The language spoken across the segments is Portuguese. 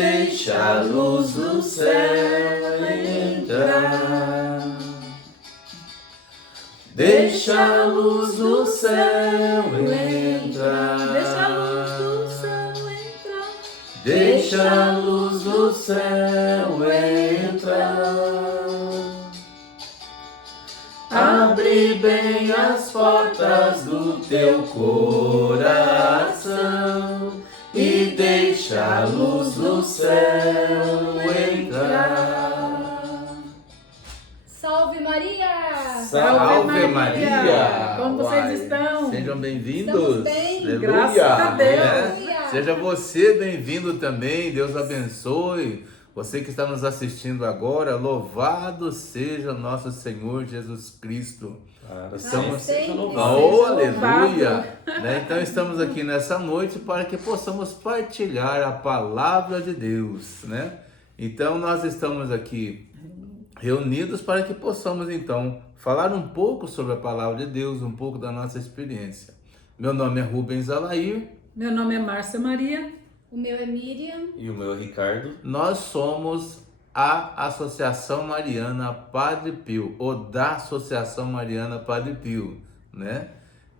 deixa a luz do céu entrar. Deixa a luz do céu entrar. Deixa a luz do céu entrar. Deixa a luz do céu entrar. Abre bem as portas do teu coração e deixa a luz do céu entrar. Salve Maria! Salve Maria! Como vocês estão? Sejam bem-vindos. Estamos bem, Aleluia. graças a Deus. Né? Seja você bem-vindo também. Deus abençoe. Você que está nos assistindo agora, louvado seja nosso Senhor Jesus Cristo. Estamos... Oh, aleluia! Né? Então estamos aqui nessa noite para que possamos partilhar a palavra de Deus, né? Então nós estamos aqui reunidos para que possamos então falar um pouco sobre a palavra de Deus, um pouco da nossa experiência. Meu nome é Rubens Alair. Meu nome é Márcia Maria. O meu é Miriam. E o meu é Ricardo. Nós somos a Associação Mariana Padre Pio, ou da Associação Mariana Padre Pio, né?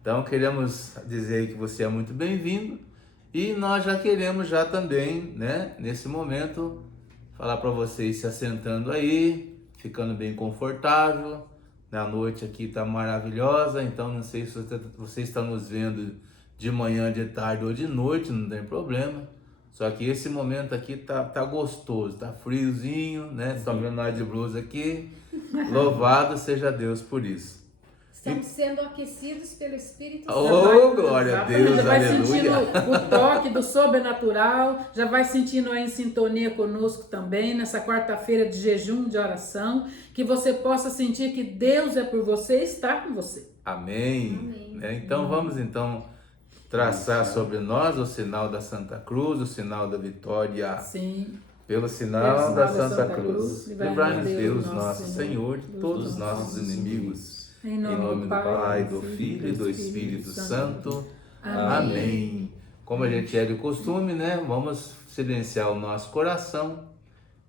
Então queremos dizer que você é muito bem-vindo e nós já queremos já também, né, nesse momento, falar para vocês se assentando aí, ficando bem confortável. A noite aqui está maravilhosa, então não sei se você está nos vendo de manhã, de tarde ou de noite, não tem problema. Só que esse momento aqui tá gostoso, tá friozinho, né? Estão vendo nós de blusa aqui. Louvado seja Deus por isso. Estamos sendo aquecidos pelo Espírito Santo. Oh, glória a Deus, já vai aleluia. sentindo o toque do sobrenatural, já vai sentindo aí em sintonia conosco também, nessa quarta-feira de jejum, de oração, que você possa sentir que Deus é por você e está com você. Amém. Amém. Né? Então vamos traçar sobre nós o sinal da Santa Cruz, o sinal da vitória. Sim. Pelo sinal da Santa Cruz. Livrai-nos Deus, nosso Senhor, de todos os nossos inimigos. Em nome do Pai, do Filho e do Espírito Santo. Amém. Como a gente é de costume, né? Vamos silenciar o nosso coração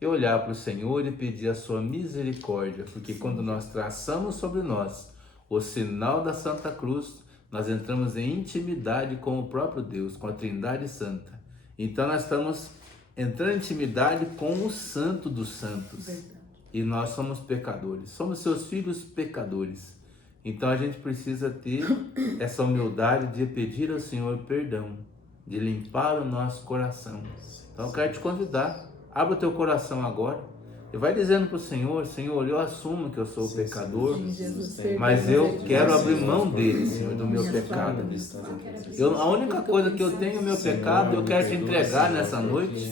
e olhar para o Senhor e pedir a sua misericórdia, porque quando nós traçamos sobre nós o sinal da Santa Cruz, nós entramos em intimidade com o próprio Deus, com a Trindade Santa. Então nós estamos entrando em intimidade com o Santo dos Santos. Verdade. E nós somos pecadores, somos seus filhos pecadores. Então a gente precisa ter essa humildade de pedir ao Senhor perdão, de limpar o nosso coração. Então eu quero te convidar, abra o teu coração agora e vai dizendo para o Senhor: Senhor, eu assumo que eu sou pecador, mas eu quero abrir mão dele, Senhor, do meu pecado. A única coisa que eu tenho é o meu pecado, eu quero te entregar nessa noite,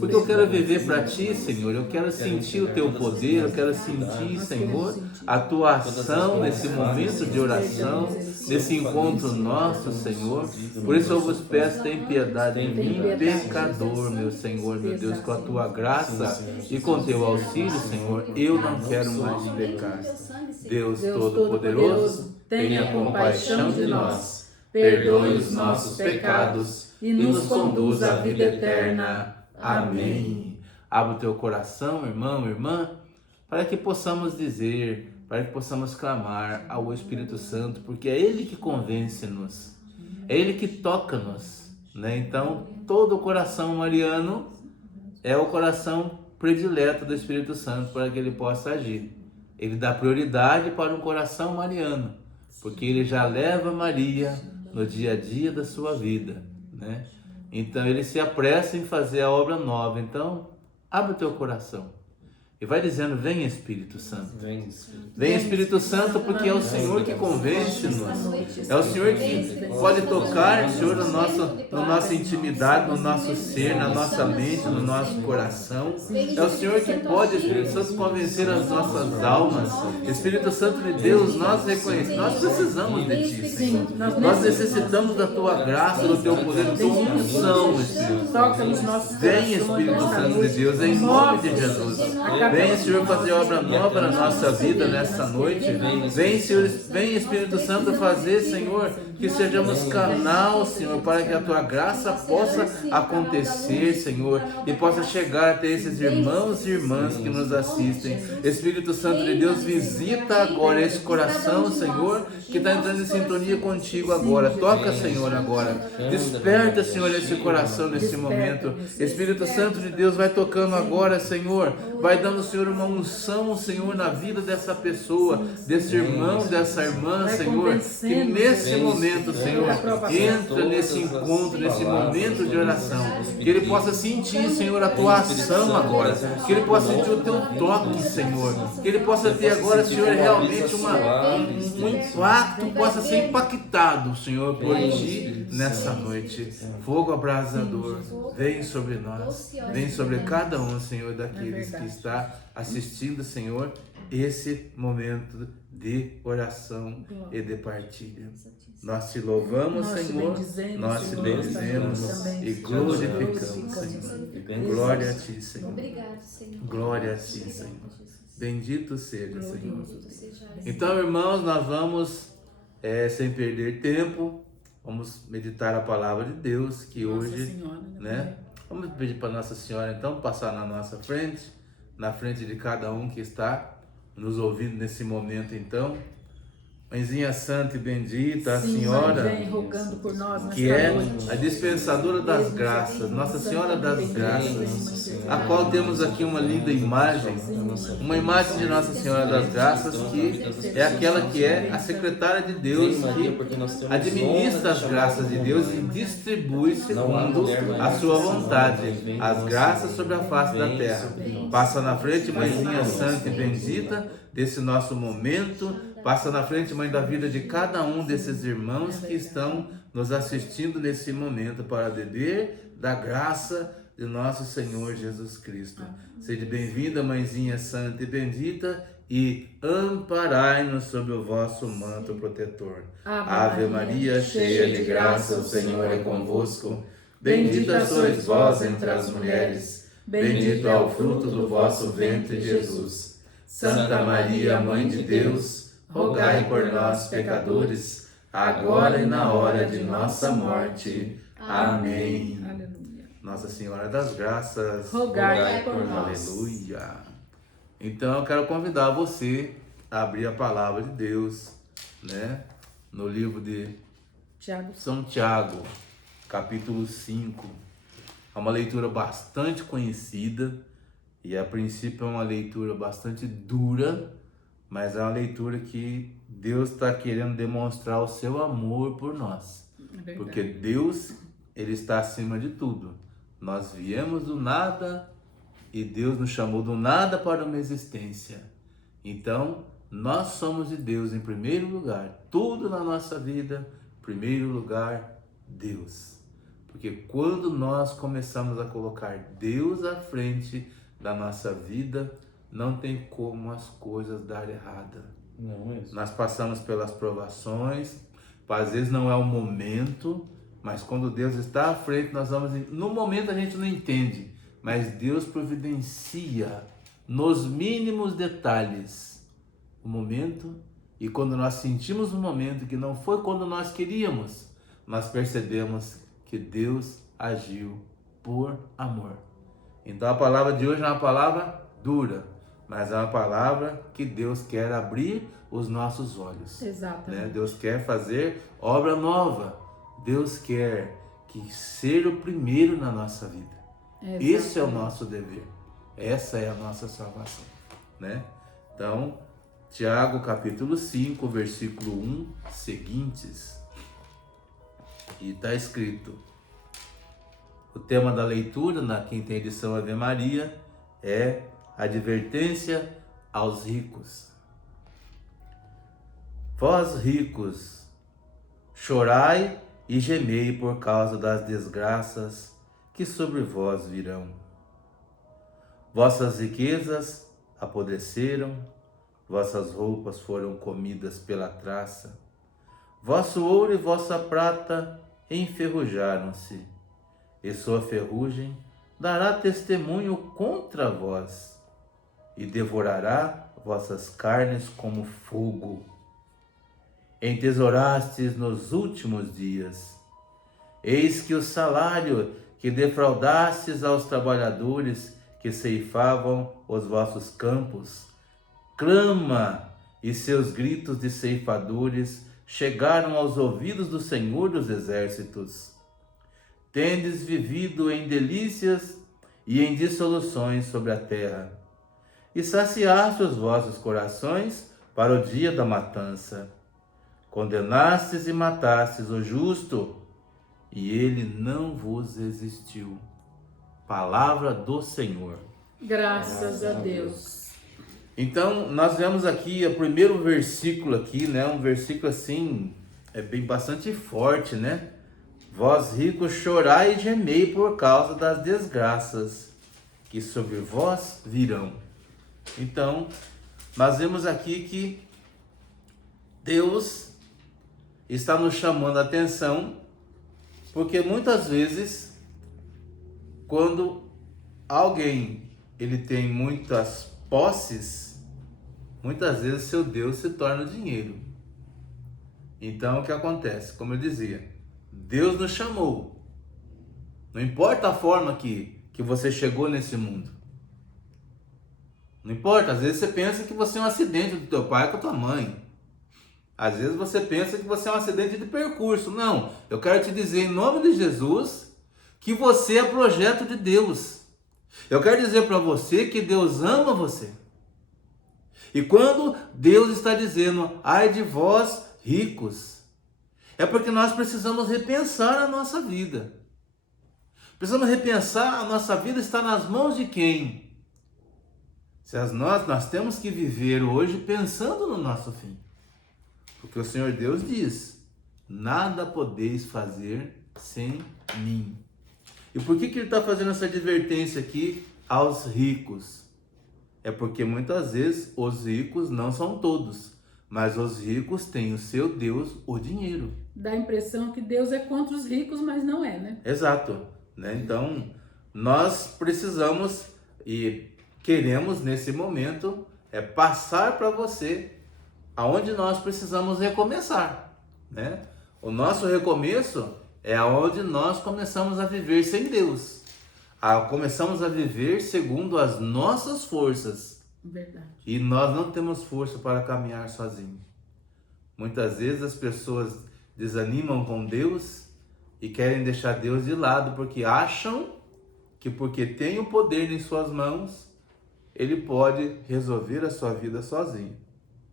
porque eu quero viver para ti, Senhor. Eu quero sentir o teu poder, eu quero sentir, Senhor, a tua ação nesse momento de oração, nesse encontro nosso, Senhor. Por isso eu vos peço, tem piedade em mim, pecador, meu Senhor, meu Deus, com a tua graça e com teu auxílio, Senhor, eu não quero mais pecar. Deus Todo-Poderoso, tenha compaixão de nós, perdoe os nossos pecados e nos conduz à vida eterna. Amém. Abra o teu coração, irmão, irmã, para que possamos dizer, para que possamos clamar ao Espírito Santo, porque é Ele que convence-nos, é Ele que toca-nos, né? Então, todo o coração mariano é o coração predileto do Espírito Santo para que ele possa agir. Ele dá prioridade para um coração mariano, porque ele já leva Maria no dia a dia da sua vida, né? Então ele se apressa em fazer a obra nova. Então, abre o teu coração e vai dizendo: vem Espírito Santo. Vem Espírito Santo, porque é o Senhor que convence-nos. É o Senhor que pode tocar, Senhor, no nossa intimidade, no nosso ser, na nossa mente, no nosso coração. É o Senhor que pode, Espírito Santo, convencer as nossas almas. Espírito Santo de Deus, nós reconhecemos, nós precisamos de Ti, Senhor. Nós necessitamos da Tua graça, do Teu poder, da Tua unção, Espírito Santo. Vem Espírito Santo de Deus, em nome de Jesus. Vem, Senhor, fazer obra nova na nossa vida nessa noite. Vem, Senhor, vem, Espírito Santo, fazer, Senhor, que sejamos canal, Senhor, para que a tua graça possa acontecer, Senhor, e possa chegar até esses irmãos e irmãs que nos assistem. Espírito Santo de Deus, visita agora esse coração, Senhor, que está entrando em sintonia contigo agora. Toca, Senhor, agora. Desperta, Senhor, esse coração nesse momento. Espírito Santo de Deus, vai tocando agora, Senhor. Vai dando, Senhor, uma unção, Senhor, na vida dessa pessoa, desse irmão, dessa irmã, Senhor, que nesse momento, Senhor, entra nesse encontro, nesse momento de oração, que ele possa sentir, Senhor, a tua ação agora, que ele possa sentir o teu toque, Senhor, que ele possa ter agora, Senhor, realmente um impacto, possa ser impactado, Senhor, por ti nessa noite. Fogo abrasador, vem sobre nós, vem sobre cada um, Senhor, daqueles que está assistindo, Senhor, esse momento de oração e de partilha. Nós te louvamos, Senhor, nós te bendizemos e glorificamos, Senhor. Glória a ti, Senhor. Glória a ti, Senhor. Bendito seja, Senhor. Então, irmãos, nós vamos, sem perder tempo, vamos meditar a palavra de Deus, que hoje, né? Vamos pedir para Nossa Senhora, então, passar na nossa frente, na frente de cada um que está nos ouvindo nesse momento, então. Mãezinha Santa e Bendita, a Senhora, vem rogando por nós que é a dispensadora das graças, Nossa Senhora das Graças, a qual temos aqui uma linda imagem, uma imagem de Nossa Senhora das Graças, que é aquela que é a secretária de Deus, que administra as graças de Deus e distribui segundo a sua vontade, as graças sobre a face da terra. Passa na frente, Mãezinha Santa e Bendita, desse nosso momento. Passa na frente, Mãe, da vida de cada um desses irmãos que estão nos assistindo nesse momento para beber da graça de nosso Senhor Jesus Cristo. Seja bem-vinda, Mãezinha Santa e Bendita, e amparai-nos sob o vosso manto protetor. Ave Maria, cheia de graça, o Senhor é convosco. Bendita sois vós entre as mulheres, bendito é o fruto do vosso ventre, Jesus. Santa Maria, Mãe de Deus, rogai por nós, pecadores, agora e na hora de nossa morte. Amém. Aleluia. Nossa Senhora das Graças, Rogai por nós. Aleluia. Então eu quero convidar você a abrir a palavra de Deus, né? No livro de São Tiago, capítulo 5. É uma leitura bastante conhecida e a princípio é uma leitura bastante dura, mas é uma leitura que Deus está querendo demonstrar o seu amor por nós. Porque Deus, Ele está acima de tudo. Nós viemos do nada e Deus nos chamou do nada para uma existência. Então, nós somos de Deus em primeiro lugar. Tudo na nossa vida, em primeiro lugar, Deus. Porque quando nós começamos a colocar Deus à frente da nossa vida, não tem como as coisas darem errada. Não, isso. Nós passamos pelas provações, às vezes não é o momento, mas quando Deus está à frente, nós vamos... No momento a gente não entende, mas Deus providencia nos mínimos detalhes o momento, e quando nós sentimos um momento que não foi quando nós queríamos, nós percebemos que Deus agiu por amor. Então a palavra de hoje é uma palavra dura, mas é uma palavra que Deus quer abrir os nossos olhos. Exatamente. Né? Deus quer fazer obra nova. Deus quer que ser o primeiro na nossa vida. Exatamente. Esse é o nosso dever. Essa é a nossa salvação. Né? Então, Tiago capítulo 5, versículo 1 seguintes. E está escrito. O tema da leitura na quinta edição Ave Maria é advertência aos ricos. Vós ricos, chorai e gemei por causa das desgraças que sobre vós virão. Vossas riquezas apodreceram, vossas roupas foram comidas pela traça, vosso ouro e vossa prata enferrujaram-se, e sua ferrugem dará testemunho contra vós, e devorará vossas carnes como fogo. Entesourastes nos últimos dias. Eis que o salário que defraudastes aos trabalhadores que ceifavam os vossos campos clama, e seus gritos de ceifadores chegaram aos ouvidos do Senhor dos Exércitos. Tendes vivido em delícias e em dissoluções sobre a terra, e saciaste os vossos corações para o dia da matança. Condenastes e matastes o justo, e ele não vos resistiu. Palavra do Senhor. Graças a Deus. Então, nós vemos aqui o primeiro versículo aqui, né? Um versículo assim, bem bastante forte, né? Vós ricos chorai e gemei por causa das desgraças que sobre vós virão. Então, nós vemos aqui que Deus está nos chamando a atenção, porque muitas vezes, quando alguém ele tem muitas posses, muitas vezes seu Deus se torna o dinheiro. Então o que acontece? Como eu dizia, Deus nos chamou. Não importa a forma que você chegou nesse mundo. Não importa, às vezes você pensa que você é um acidente do teu pai com a tua mãe. Às vezes você pensa que você é um acidente de percurso. Não, eu quero te dizer em nome de Jesus que você é projeto de Deus. Eu quero dizer para você que Deus ama você. E quando Deus está dizendo, ai de vós ricos, é porque nós precisamos repensar a nossa vida. Precisamos repensar, a nossa vida está nas mãos de quem? Nós temos que viver hoje pensando no nosso fim. Porque o Senhor Deus diz, nada podeis fazer sem mim. E por que Ele está fazendo essa advertência aqui aos ricos? É porque muitas vezes os ricos não são todos, mas os ricos têm o seu Deus, o dinheiro. Dá a impressão que Deus é contra os ricos, mas não é, né? Exato, né? Então, nós precisamos e queremos nesse momento passar para você aonde nós precisamos recomeçar, né? O nosso recomeço é aonde nós começamos a viver sem Deus. Começamos a viver segundo as nossas forças. Verdade. E nós não temos força para caminhar sozinhos. Muitas vezes as pessoas desanimam com Deus e querem deixar Deus de lado porque acham que porque tem o poder em suas mãos, Ele pode resolver a sua vida sozinho.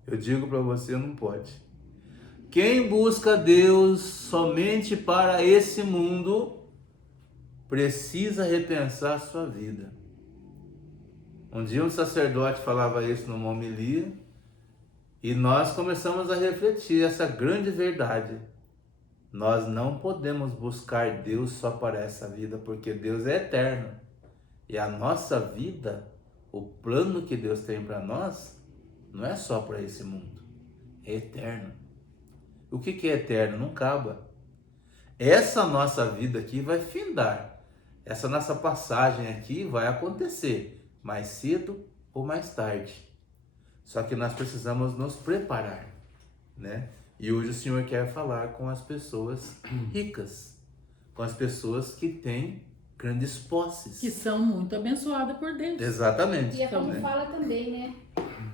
Eu digo para você, não pode. Quem busca Deus somente para esse mundo, precisa repensar a sua vida. Um dia um sacerdote falava isso numa homilia, e nós começamos a refletir essa grande verdade. Nós não podemos buscar Deus só para essa vida, porque Deus é eterno. E a nossa vida, o plano que Deus tem para nós, não é só para esse mundo, é eterno. O que é eterno? Não acaba. Essa nossa vida aqui vai findar. Essa nossa passagem aqui vai acontecer mais cedo ou mais tarde. Só que nós precisamos nos preparar, né? E hoje o Senhor quer falar com as pessoas ricas, com as pessoas que têm grandes posses. Que são muito abençoadas por Deus. Exatamente. E é como fala também, né?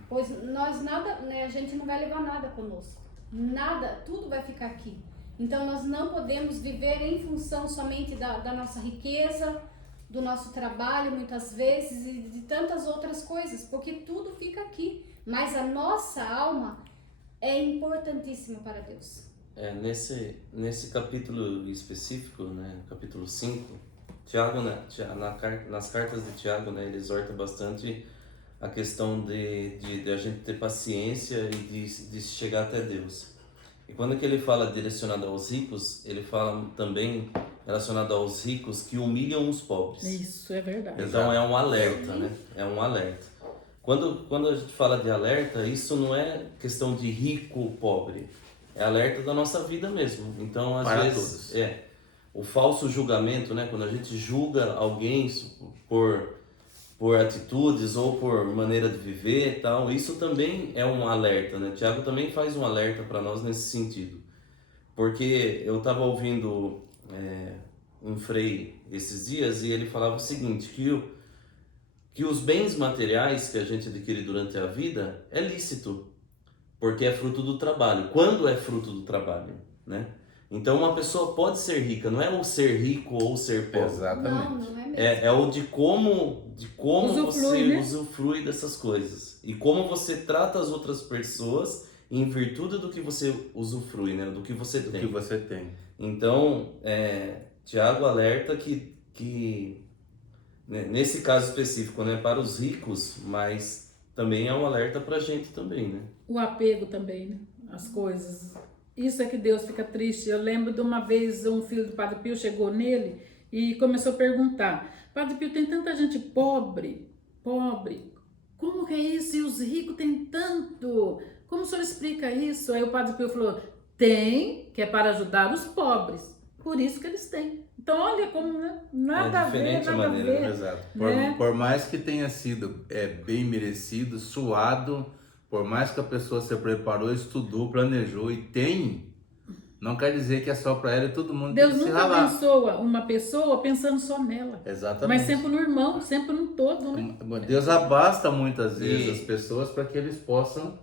Pois nós nada, né? A gente não vai levar nada conosco. Nada, tudo vai ficar aqui. Então nós não podemos viver em função somente da nossa riqueza, do nosso trabalho muitas vezes e de tantas outras coisas, porque tudo fica aqui. Mas a nossa alma é importantíssima para Deus. Nesse capítulo específico, né, capítulo 5, Tiago, né, nas cartas de Tiago, né, ele exorta bastante a questão de a gente ter paciência e de chegar até Deus. E quando que ele fala direcionado aos ricos, ele fala também relacionado aos ricos que humilham os pobres. Isso é verdade. Então é um alerta, né? É um alerta. Quando a gente fala de alerta, isso não é questão de rico ou pobre. É alerta da nossa vida mesmo. Então, às vezes, o falso julgamento, né? Quando a gente julga alguém por por atitudes ou por maneira de viver e tal. Isso também é um alerta, né? Tiago também faz um alerta para nós nesse sentido. Porque eu estava ouvindo um frei esses dias e ele falava o seguinte, que os bens materiais que a gente adquire durante a vida é lícito, porque é fruto do trabalho. Quando é fruto do trabalho, né? Então uma pessoa pode ser rica, não é o ser rico ou ser pobre. Exatamente. Não é mesmo. É o de como Usufrui, você né? usufrui dessas coisas. E como você trata as outras pessoas em virtude do que você usufrui, né? Do que você O tem. que você tem. Então, Tiago alerta que né, nesse caso específico, né, para os ricos, mas também é um alerta para a gente também, né? O apego também, né? As coisas. Isso é que Deus fica triste. Eu lembro de uma vez um filho do Padre Pio chegou nele e começou a perguntar: Padre Pio, tem tanta gente pobre, como que é isso? E os ricos têm tanto? Como o senhor explica isso? Aí o Padre Pio falou: tem, que é para ajudar os pobres. Por isso que eles têm. Então olha como, né? Nada a ver, diferente a nada a maneira, ver. Exato. Né? Por mais que tenha sido bem merecido, suado, por mais que a pessoa se preparou, estudou, planejou e tem, não quer dizer que é só para ela e todo mundo Deus tem que se nunca ralar. abençoa uma pessoa pensando só nela. Exatamente. Mas sempre no irmão, sempre no todo, né? Deus abasta muitas vezes E- as pessoas para que eles possam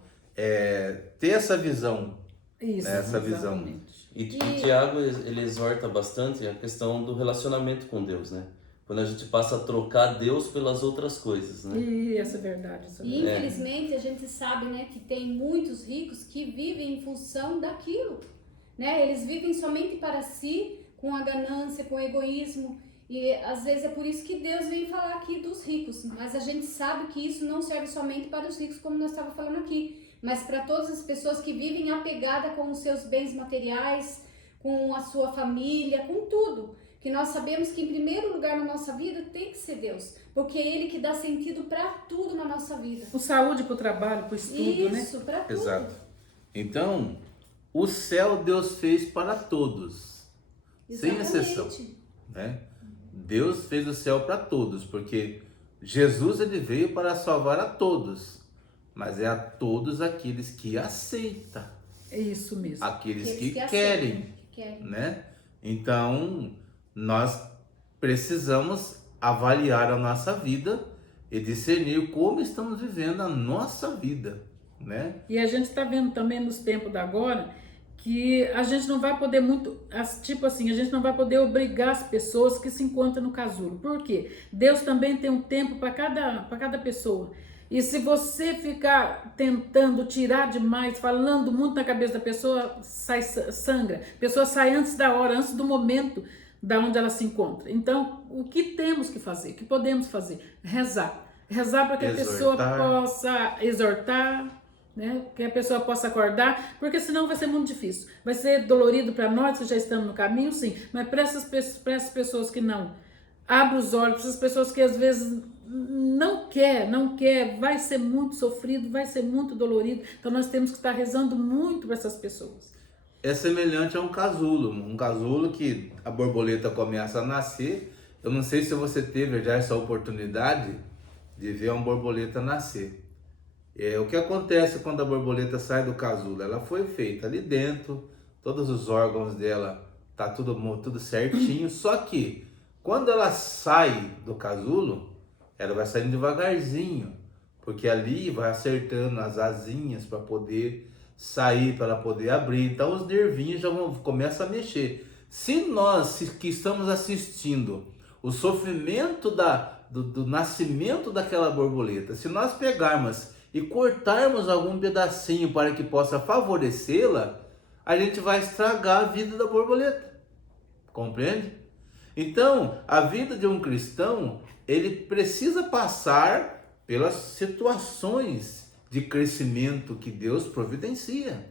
ter essa visão. Isso, Essa visão. exatamente. E Tiago, ele exorta bastante a questão do relacionamento com Deus, né? Quando a gente passa a trocar Deus pelas outras coisas, né? E essa é verdade. Essa é E verdade. infelizmente a gente sabe, né, que tem muitos ricos que vivem em função daquilo, né? Eles vivem somente para si, com a ganância, com o egoísmo. E às vezes é por isso que Deus vem falar aqui dos ricos. Mas a gente sabe que isso não serve somente para os ricos, como nós estávamos falando aqui, mas para todas as pessoas que vivem apegada com os seus bens materiais, com a sua família, com tudo. Que nós sabemos que em primeiro lugar na nossa vida tem que ser Deus, porque é Ele que dá sentido para tudo na nossa vida. O saúde para o trabalho, para o estudo, né? Isso, para tudo. Exato. Então, o céu Deus fez para todos, sem exceção, né? Deus fez o céu para todos, porque Jesus ele veio para salvar a todos, mas é a todos aqueles que aceitam, É isso mesmo. aqueles Aqueles que aceitam, querem, que querem. né? Então, nós precisamos avaliar a nossa vida e discernir como estamos vivendo a nossa vida, né? E a gente está vendo também nos tempos da agora que a gente não vai poder tipo assim, a gente não vai poder obrigar as pessoas que se encontram no casulo. Por quê? Deus também tem um tempo para cada pessoa. E se você ficar tentando tirar demais, falando muito na cabeça da pessoa, sangra. A pessoa sai antes da hora, antes do momento da onde ela se encontra. Então, o que temos que fazer? O que podemos fazer? Rezar. Rezar para que a pessoa possa exortar, né? Que a pessoa possa acordar, porque senão vai ser muito difícil. Vai ser dolorido para nós que já estamos no caminho, sim, mas para essas pessoas que não abrem os olhos, para essas pessoas que às vezes não quer, vai ser muito sofrido, vai ser muito dolorido. Então nós temos que estar rezando muito para essas pessoas. É semelhante a um casulo que a borboleta começa a nascer. Eu não sei se você teve já essa oportunidade de ver uma borboleta nascer. O que acontece quando a borboleta sai do casulo? Ela foi feita ali dentro, todos os órgãos dela tá tudo certinho, só que quando ela sai do casulo, ela vai saindo devagarzinho, porque ali vai acertando as asinhas para poder sair, para ela poder abrir. Então os nervinhos já começam a mexer. Se nós que estamos assistindo o sofrimento do nascimento daquela borboleta, se nós pegarmos e cortarmos algum pedacinho para que possa favorecê-la, a gente vai estragar a vida da borboleta. Compreende? Então, a vida de um cristão, ele precisa passar pelas situações de crescimento que Deus providencia.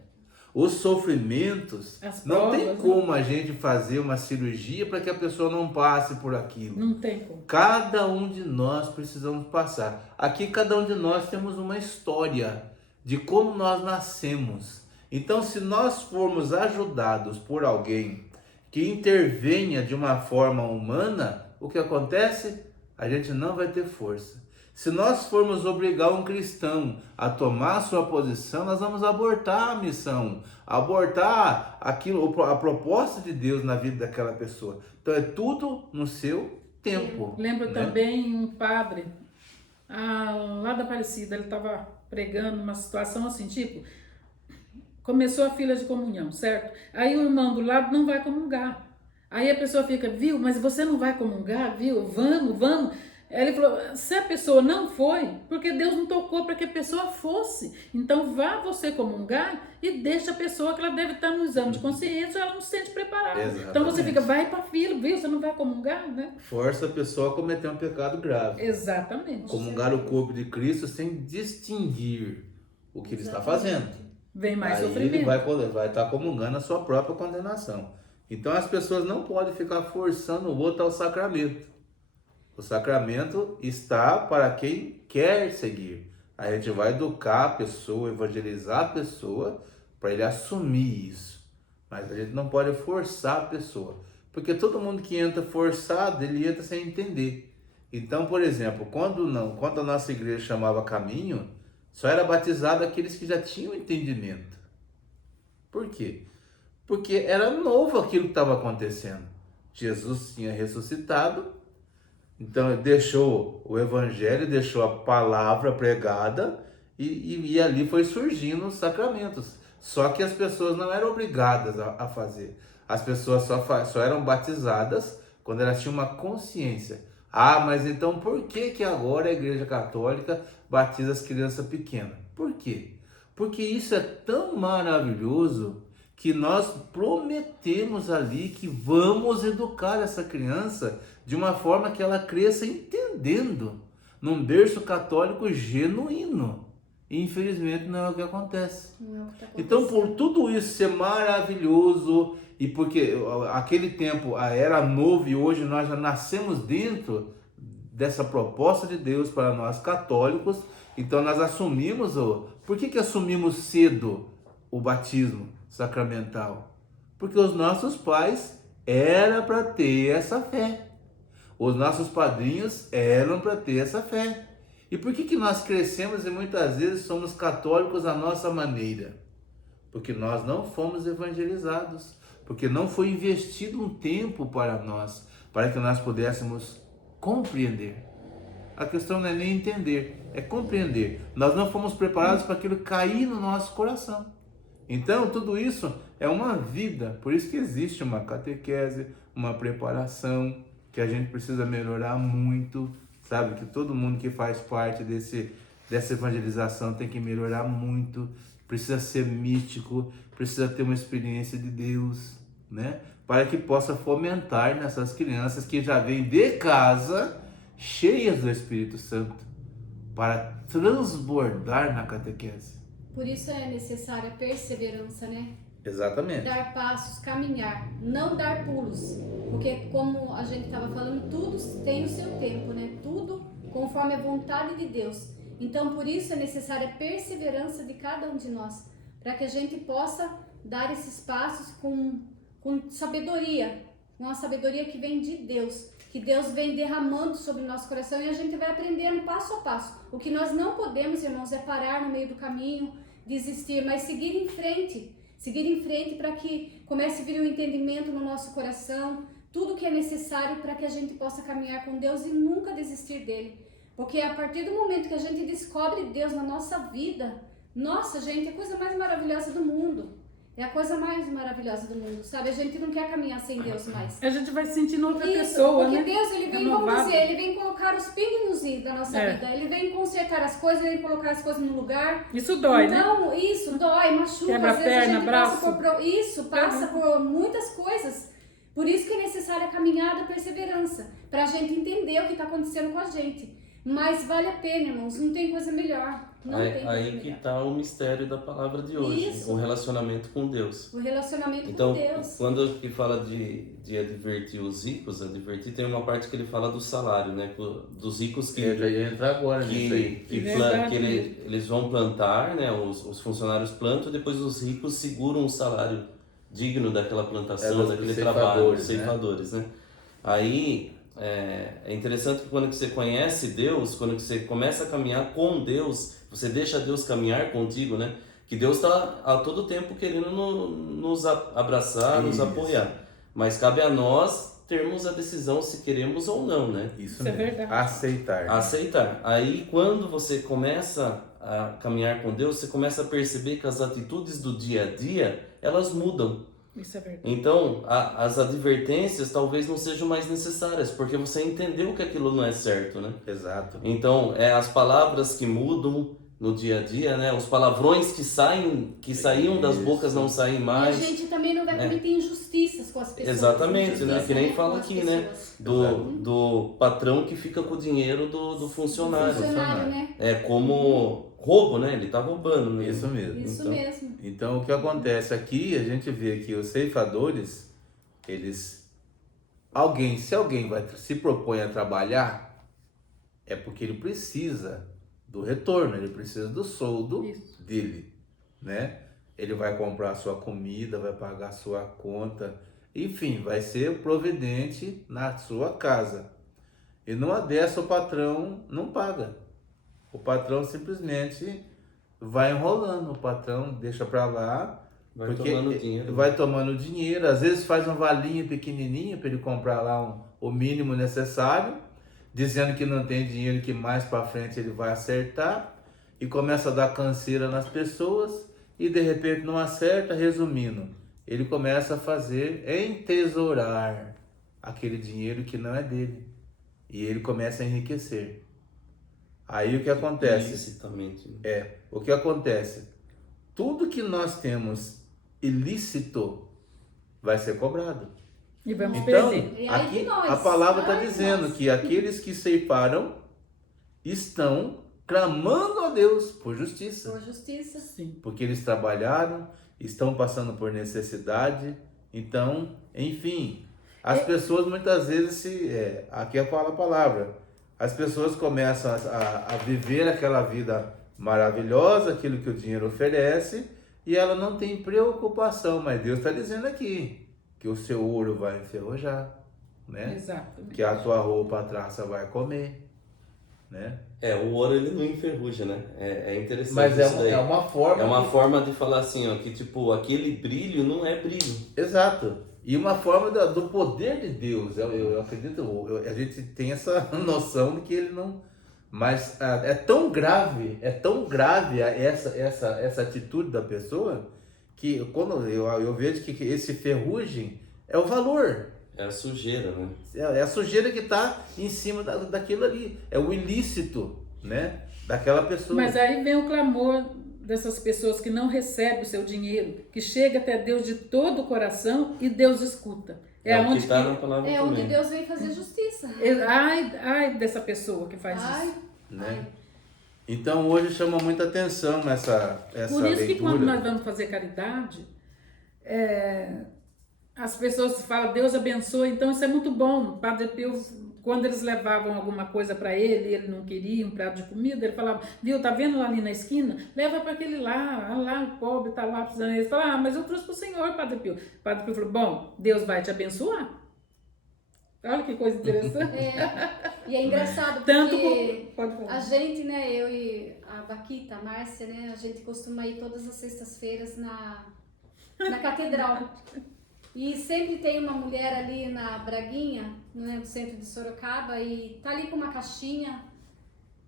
Os sofrimentos, não tem como a gente fazer uma cirurgia para que a pessoa não passe por aquilo. Não tem como. Cada um de nós precisamos passar. Aqui cada um de nós temos uma história de como nós nascemos. Então, se nós formos ajudados por alguém que intervenha de uma forma humana, o que acontece? A gente não vai ter força. Se nós formos obrigar um cristão a tomar a sua posição, nós vamos abortar a missão, abortar aquilo, a proposta de Deus na vida daquela pessoa. Então é tudo no seu tempo. Lembro né? também um padre lá da Aparecida, ele estava pregando uma situação assim, tipo, começou a fila de comunhão, certo? Aí o irmão do lado não vai comungar. Aí a pessoa fica, viu, mas você não vai comungar, viu? Vamos. Aí ele falou, se a pessoa não foi, porque Deus não tocou para que a pessoa fosse. Então vá você comungar e deixa a pessoa que ela deve estar no exame de consciência, ela não se sente preparada. Exatamente. Então você fica, vai para a fila, viu? Você não vai comungar, né? Força a pessoa a cometer um pecado grave. Exatamente. Comungar o corpo de Cristo sem distinguir o que ele está fazendo. Vem mais Aí sofrimento. ele vai estar comungando a sua própria condenação. Então as pessoas não podem ficar forçando o outro ao sacramento. O sacramento está para quem quer seguir. A gente vai educar a pessoa, evangelizar a pessoa para ele assumir isso. Mas a gente não pode forçar a pessoa. Porque todo mundo que entra forçado, ele entra sem entender. Então, por exemplo, quando a nossa igreja chamava caminho, só era batizado aqueles que já tinham entendimento. Por quê? Porque era novo aquilo que estava acontecendo. Jesus tinha ressuscitado, então ele deixou o evangelho, deixou a palavra pregada e ali foi surgindo os sacramentos. Só que as pessoas não eram obrigadas a fazer. As pessoas só eram batizadas quando elas tinham uma consciência. Ah, mas então por que agora a Igreja Católica batiza as crianças pequenas? Por quê? Porque isso é tão maravilhoso que nós prometemos ali que vamos educar essa criança de uma forma que ela cresça entendendo, num berço católico genuíno. E infelizmente não é o que acontece. Não é o que tá acontecendo. Então, por tudo isso ser maravilhoso, e porque aquele tempo era novo e hoje nós já nascemos dentro dessa proposta de Deus para nós católicos, então nós assumimos, por que assumimos cedo o batismo sacramental? Porque os nossos pais eram para ter essa fé. Os nossos padrinhos eram para ter essa fé. E por que nós crescemos e muitas vezes somos católicos à nossa maneira? Porque nós não fomos evangelizados, porque não foi investido um tempo para nós, para que nós pudéssemos compreender. A questão não é nem entender, é compreender. Nós não fomos preparados para aquilo cair no nosso coração. Então, tudo isso é uma vida, por isso que existe uma catequese, uma preparação, que a gente precisa melhorar muito, sabe? Que todo mundo que faz parte dessa evangelização tem que melhorar muito, precisa ser místico, precisa ter uma experiência de Deus, né? Para que possa fomentar nessas crianças que já vêm de casa cheias do Espírito Santo, para transbordar na catequese. Por isso é necessária perseverança, né? Exatamente. Dar passos, caminhar, não dar pulos. Porque como a gente estava falando, tudo tem o seu tempo, né? Tudo conforme a vontade de Deus. Então por isso é necessária a perseverança de cada um de nós, para que a gente possa dar esses passos com sabedoria, uma sabedoria que vem de Deus, que Deus vem derramando sobre o nosso coração e a gente vai aprendendo passo a passo. O que nós não podemos, irmãos, é parar no meio do caminho, desistir, mas seguir em frente para que comece a vir um entendimento no nosso coração, tudo que é necessário para que a gente possa caminhar com Deus e nunca desistir dele. Porque a partir do momento que a gente descobre Deus na nossa vida, nossa, gente, é a coisa mais maravilhosa do mundo. É a coisa mais maravilhosa do mundo, sabe? A gente não quer caminhar sem Deus mais. A gente vai sentindo outra Isso, pessoa, porque né? Deus, ele vem conduzir, ele vem colocar os pingos nos is da nossa vida. Ele vem consertar as coisas, ele vem colocar as coisas no lugar. Isso dói, né? Então, isso dói, machuca. Quebra Às vezes perna, a gente braço. passa por muitas coisas. Por isso que é necessária a caminhada e a perseverança, pra gente entender o que está acontecendo com a gente. Mas vale a pena, irmãos, não tem coisa melhor. Não tem coisa Aí que melhor. está o mistério da palavra de hoje, Isso. o relacionamento com Deus. O relacionamento Então, com Deus. quando que fala de advertir os ricos, tem uma parte que ele fala do salário, né? Dos ricos que Eu já ia entrar agora nisso aí. Verdade. eles vão plantar, né? Os funcionários plantam, depois os ricos seguram o salário digno daquele plantação, dos daquele ceifadores, trabalho, os né? ceifadores, né? Aí é interessante que quando você conhece Deus, quando você começa a caminhar com Deus, você deixa Deus caminhar contigo, né? Que Deus está a todo tempo querendo nos abraçar, nos Isso. apoiar. Mas cabe a nós termos a decisão se queremos ou não, né? Isso é mesmo. verdade. Aceitar. Aceitar. Aí quando você começa a caminhar com Deus, você começa a perceber que as atitudes do dia a dia, elas mudam. Isso é verdade. Então, as advertências talvez não sejam mais necessárias, porque você entendeu que aquilo não é certo, né? Exato. Então, as palavras que mudam no dia a dia, né? Os palavrões que saíam das bocas não saem E mais. a gente também não vai cometer injustiças com as pessoas. Exatamente, né? Injustiça, Que nem fala com as aqui, né? pessoas. Do patrão que fica com o dinheiro do funcionário. Funcionário, né? É como roubo, né? Ele tá roubando, né? Isso mesmo. Isso Então, mesmo. Então, o que acontece aqui, a gente vê que os ceifadores, se alguém se propõe a trabalhar, é porque ele precisa do retorno, ele precisa do soldo Isso. dele, né? Ele vai comprar a sua comida, vai pagar a sua conta, enfim, vai ser providente na sua casa. E numa dessa o patrão não paga. O patrão simplesmente vai enrolando, o patrão deixa para lá, vai porque tomando dinheiro. vai tomando dinheiro, às vezes faz um valinho pequenininho para ele comprar lá o mínimo necessário, dizendo que não tem dinheiro, que mais para frente ele vai acertar, e começa a dar canseira nas pessoas e de repente não acerta. Resumindo, ele começa a fazer entesourar aquele dinheiro que não é dele e ele começa a enriquecer. Aí o que acontece? Ilicitamente, né? O que acontece? Tudo que nós temos ilícito vai ser cobrado. E vamos Então, perder. E aí aqui que nós? a palavra está Ai, dizendo nós. que aqueles que ceifaram estão clamando a Deus por justiça, Por justiça. Sim. porque eles trabalharam, estão passando por necessidade. Então, enfim, as pessoas muitas vezes aqui fala a palavra, as pessoas começam a viver aquela vida maravilhosa, aquilo que o dinheiro oferece, e ela não tem preocupação, mas Deus está dizendo aqui que o seu ouro vai enferrujar, né? Exatamente. Que a tua roupa a traça vai comer, né? O ouro ele não enferruja, né? É interessante Mas isso daí. é uma forma. É uma forma de falar assim, ó, que tipo, aquele brilho não é brilho. Exato. E uma forma do poder de Deus. Eu acredito, a gente tem essa noção de que ele não. Mas é tão grave essa atitude da pessoa, que quando eu vejo que esse ferrugem é o valor. É a sujeira, né? É a sujeira que está em cima daquilo ali. É o ilícito, né? Daquela pessoa. Mas aí vem o clamor dessas pessoas que não recebem o seu dinheiro, que chega até Deus de todo o coração e Deus escuta. É o onde que está na palavra É também. onde Deus vem fazer justiça. Ai dessa pessoa que faz Ai, isso. Né? Então hoje chama muita atenção essa Por isso que leitura. quando nós vamos fazer caridade, as pessoas falam, Deus abençoa, então isso é muito bom. O Padre Pio, quando eles levavam alguma coisa para ele, ele não queria um prato de comida, ele falava, viu, tá vendo lá ali na esquina? Leva para aquele lá o pobre tá lá precisando. Ele falava, mas eu trouxe pro Senhor, Padre Pio. O Padre Pio falou, bom, Deus vai te abençoar. Olha que coisa interessante. E é engraçado Tanto porque pode falar. a gente, né, eu e a Baquita, a Márcia, né, a gente costuma ir todas as sextas-feiras na catedral. E sempre tem uma mulher ali na Braguinha, no centro de Sorocaba, e tá ali com uma caixinha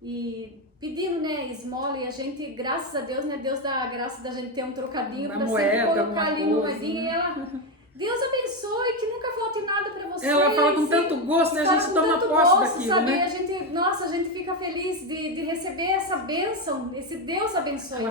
e pedindo, né, esmola, e a gente, graças a Deus, né, Deus dá a graça da gente ter um trocadinho Uma pra moeda, sempre colocar alguma ali coisa, moedinha, né? e ela, Deus abençoe, que nunca falte nada pra vocês. Ela fala com tanto gosto, né? A Fala gente com toma tanto posse gosto, daquilo, sabe? né? A gente fica feliz de receber essa bênção, esse Deus abençoe.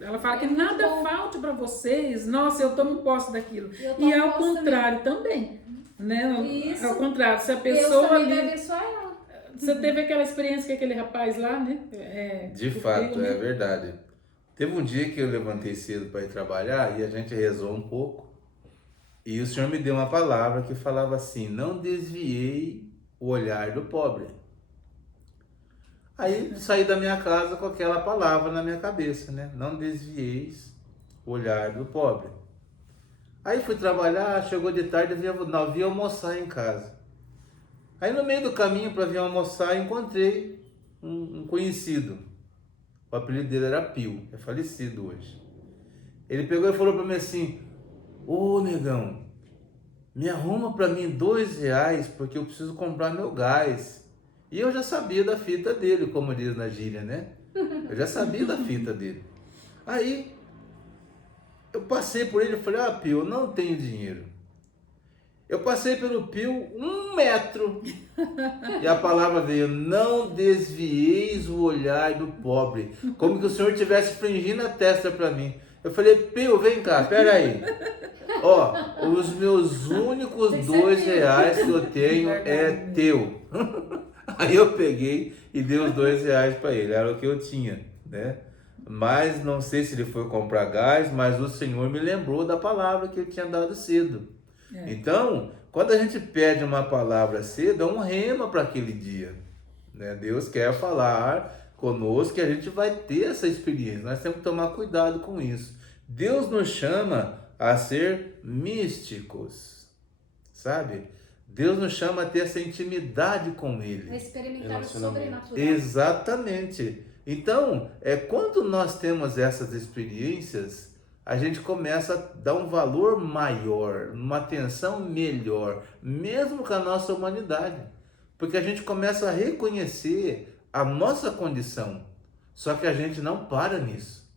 Ela fala que É muito nada bom. falte para vocês. Nossa, eu tomo posse daquilo. Eu tomo E ao posse contrário também. Né? Isso. Ao contrário, se a Deus pessoa também vai ali. abençoar ela. Você teve aquela experiência com aquele rapaz lá, né? De o fato, filme. é verdade. Teve um dia que eu levantei cedo para ir trabalhar e a gente rezou um pouco. E o Senhor me deu uma palavra que falava assim: não desviei o olhar do pobre. Aí saí da minha casa com aquela palavra na minha cabeça, né? Não desvieis o olhar do pobre. Aí fui trabalhar, chegou de tarde, nós vim almoçar em casa. Aí no meio do caminho para vir almoçar, encontrei um conhecido. O apelido dele era Pio, é falecido hoje. Ele pegou e falou para mim assim: ô negão, me arruma para mim R$2 porque eu preciso comprar meu gás. E eu já sabia da fita dele, como diz na gíria, né? Eu já sabia da fita dele. Aí eu passei por ele e falei: Pio, eu não tenho dinheiro. Eu passei pelo Pio 1 metro e a palavra veio: não desvieis o olhar do pobre, como que o Senhor estivesse fingindo a testa para mim. Eu falei: Pio, vem cá, peraí. Ó, os meus únicos R$2 que eu tenho é teu. Aí eu peguei e dei os R$2 para ele, era o que eu tinha, né? Mas não sei se ele foi comprar gás, mas o Senhor me lembrou da palavra que eu tinha dado cedo. Então, quando a gente pede uma palavra cedo, é um rema para aquele dia, né? Deus quer falar conosco e a gente vai ter essa experiência. Nós temos que tomar cuidado com isso. Deus nos chama a ser místicos, sabe? Deus nos chama a ter essa intimidade com Ele. A experimentar o sobrenatural. Exatamente. Então, quando nós temos essas experiências, a gente começa a dar um valor maior, uma atenção melhor, mesmo com a nossa humanidade. Porque a gente começa a reconhecer a nossa condição. Só que a gente não para nisso.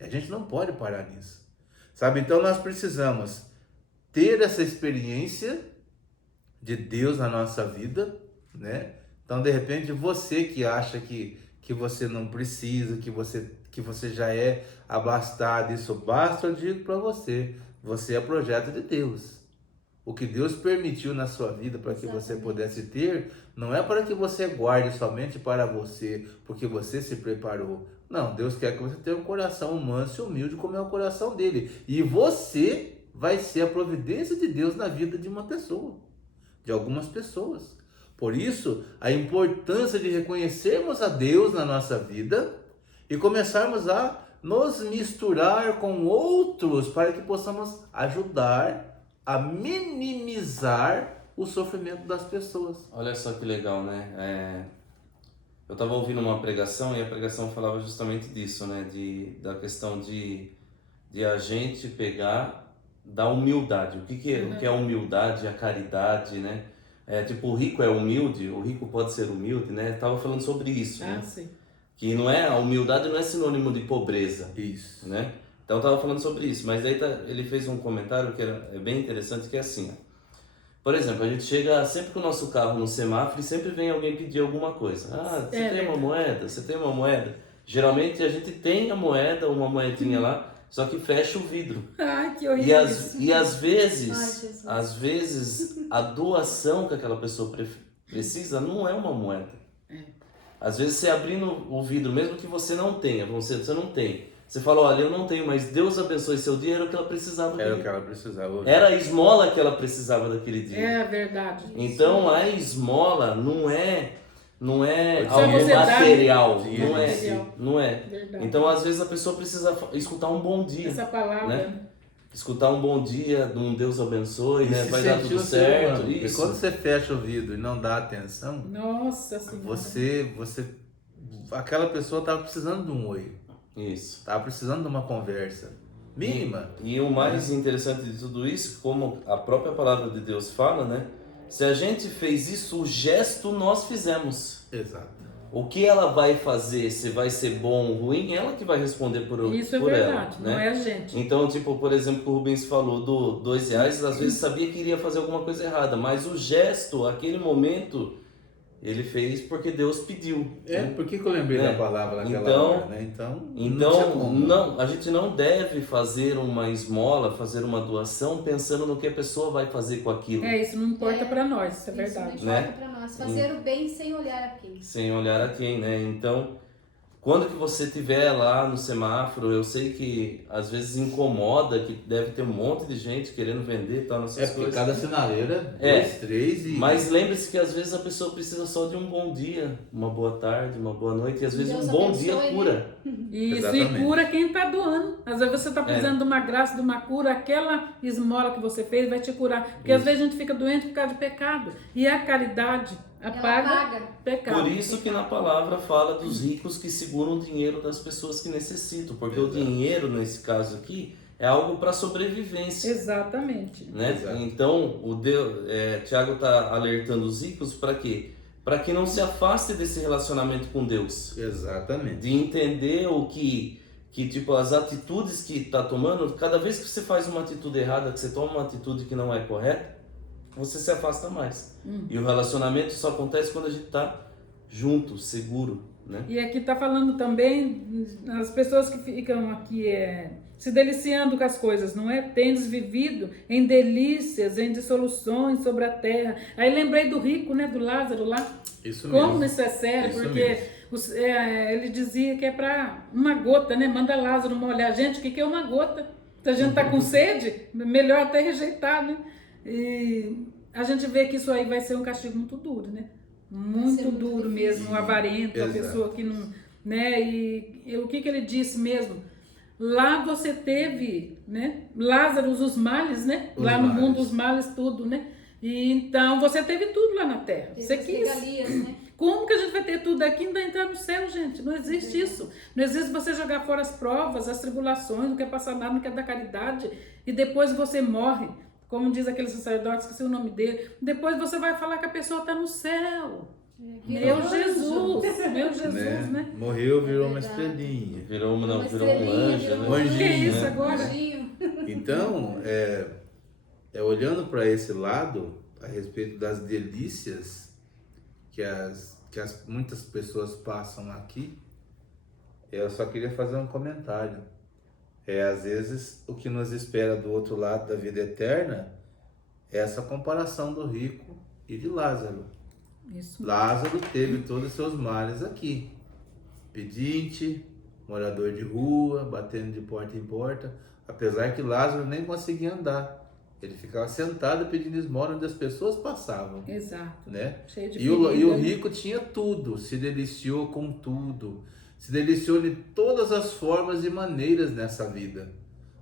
A gente não pode parar nisso. Sabe? Então nós precisamos ter essa experiência de Deus na nossa vida, né? Então, de repente, você que acha que você não precisa, que você já é abastado, isso basta, eu digo para você, você é projeto de Deus. O que Deus permitiu na sua vida para que você pudesse ter, não é para que você guarde somente para você, porque você se preparou. Não, Deus quer que você tenha um coração manso e humilde como é o coração dele. E você vai ser a providência de Deus na vida de uma pessoa, de algumas pessoas. Por isso, a importância de reconhecermos a Deus na nossa vida e começarmos a nos misturar com outros para que possamos ajudar a minimizar o sofrimento das pessoas. Olha só que legal, né? Eu estava ouvindo uma pregação e a pregação falava justamente disso, né? Da questão de a gente pegar da humildade. O que é a humildade, a caridade, né? Tipo, o rico é humilde, o rico pode ser humilde, né? Tava falando sobre isso, né? Sim. Que a humildade não é sinônimo de pobreza. Isso. Né? Então eu tava falando sobre isso, mas daí ele fez um comentário que é bem interessante, que é assim, ó. Por exemplo, a gente chega sempre com o nosso carro no semáforo e sempre vem alguém pedir alguma coisa. Você tem uma moeda? Você tem uma moeda? Geralmente a gente tem a moeda, uma moedinha lá, só que fecha o vidro. Ai, que horrível. E às vezes, a doação que aquela pessoa precisa não é uma moeda. Às vezes você abrindo o vidro, mesmo que você não tenha, você não tem. Você fala: olha, eu não tenho, mas Deus abençoe seu dia, era o que ela precisava. Era o que ela precisava. Era a esmola que ela precisava daquele dia. É verdade. Então a esmola não é Só algo você material, dá, não é. Verdade. Então às vezes a pessoa precisa escutar um bom dia. Essa palavra, né? Escutar um bom dia, de um Deus abençoe, né? Vai dar tudo Humano, certo. porque Isso. quando você fecha o vidro e não dá atenção, Nossa Senhora. aquela pessoa estava precisando de um oi, Isso. estava precisando de uma conversa mínima. E o mais interessante de tudo isso, como a própria palavra de Deus fala, né? Se a gente fez isso, o gesto nós fizemos. Exato. O que ela vai fazer, se vai ser bom ou ruim, ela que vai responder por Isso é por verdade, ela, não né? é a gente. Então, tipo, por exemplo, o Rubens falou do R$2, às vezes sabia que iria fazer alguma coisa errada, mas o gesto, aquele momento, ele fez porque Deus pediu. Né? Por que eu lembrei da palavra naquela hora, né? Então, a gente não deve fazer uma esmola, fazer uma doação pensando no que a pessoa vai fazer com aquilo. Isso não importa para nós, isso é Isso verdade. não importa para nós. Fazer o bem sem olhar a quem. Sem olhar a quem, né? Então, quando que você estiver lá no semáforo, eu sei que às vezes incomoda, que deve ter um monte de gente querendo vender, tal, essas porque coisas. cada sinaleira, 2, 3 e... Mas lembre-se que às vezes a pessoa precisa só de um bom dia, uma boa tarde, uma boa noite, e às vezes Deus um bom abençoe, dia né? cura. Isso, Exatamente. e cura quem está doando. Às vezes você está precisando de uma graça, de uma cura, aquela esmola que você fez vai te curar. Porque às vezes a gente fica doente por causa de pecado. E a caridade apaga pecado. Por isso que na palavra fala dos ricos que seguram o dinheiro das pessoas que necessitam, porque o dinheiro, nesse caso aqui, é algo para sobrevivência. Exatamente. Né? Exato. Então, Tiago está alertando os ricos para quê? Para que não se afaste desse relacionamento com Deus. Exatamente. De entender o que tipo, as atitudes que está tomando, cada vez que você faz uma atitude errada, que você toma uma atitude que não é correta, você se afasta mais. E o relacionamento só acontece quando a gente está junto, seguro, né? E aqui está falando também as pessoas que ficam aqui se deliciando com as coisas, não é? Tendes vivido em delícias, em dissoluções sobre a terra. Aí lembrei do rico, né? Do Lázaro lá. Isso Como mesmo. isso é sério, Isso porque ele dizia que é para uma gota, né? Manda Lázaro molhar. Gente, o que é uma gota? Se a gente está com sede, melhor até rejeitar, né? E a gente vê que isso aí vai ser um castigo muito duro, né? Muito duro mesmo, um avarento, a Exato. pessoa que não... né? E o que ele disse mesmo? Lá você teve, né? Lázaro, os males, né? Os lá no males. mundo, os males, tudo, né? E então você teve tudo lá na terra. Você Teve as quis. regalias, né? Como que a gente vai ter tudo aqui e ainda entrar no céu, gente? Não existe isso. Não existe você jogar fora as provas, as tribulações, não quer passar nada, não quer dar caridade. E depois você morre. Como diz aquele sacerdote, esqueci o nome dele. Depois você vai falar que a pessoa está no céu. Meu Jesus, né? Morreu, virou uma verdade. estrelinha. Virou um anjo, estrelinha, né? um anjinho, O que é isso né? agora? Anjinho. Então, olhando para esse lado, a respeito das delícias que muitas pessoas passam aqui, eu só queria fazer um comentário. Às vezes, o que nos espera do outro lado da vida eterna é essa comparação do rico e de Lázaro. Isso. Lázaro teve todos os seus males aqui. Pedinte, morador de rua, batendo de porta em porta. Apesar que Lázaro nem conseguia andar. Ele ficava sentado pedindo esmola onde as pessoas passavam. Exato. Né? Cheio de E o ferida, né? rico tinha tudo, se deliciou com tudo. Se deliciou de todas as formas e maneiras nessa vida.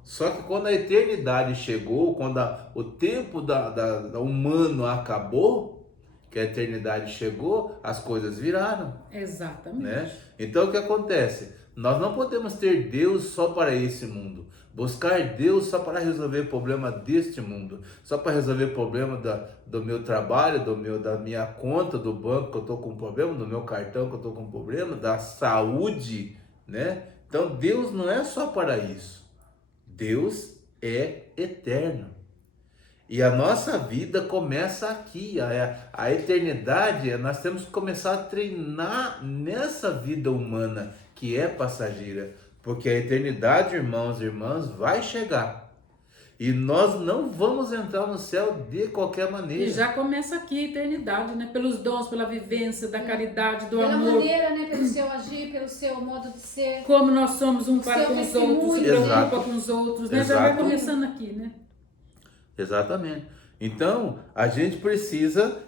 Só que quando a eternidade chegou, quando o tempo da humano acabou, que a eternidade chegou, as coisas viraram. Exatamente. Né? Então o que acontece? Nós não podemos ter Deus só para esse mundo. Buscar Deus só para resolver problema deste mundo. Só para resolver problema do meu trabalho, da minha conta do banco que eu estou com problema, do meu cartão que eu estou com problema, da saúde, né? Então Deus não é só para isso. Deus é eterno. E a nossa vida começa aqui, a eternidade, nós temos que começar a treinar nessa vida humana que é passageira, porque a eternidade, irmãos e irmãs, vai chegar. E nós não vamos entrar no céu de qualquer maneira. E já começa aqui a eternidade, né? Pelos dons, pela vivência, da caridade, do Pela amor. maneira, né? Pelo seu agir, pelo seu modo de ser. Como nós somos um para Seu com os testemunho. outros, se Exato. preocupa com os outros, né? Já vai Exato. começando aqui, né? Exatamente. Então, a gente precisa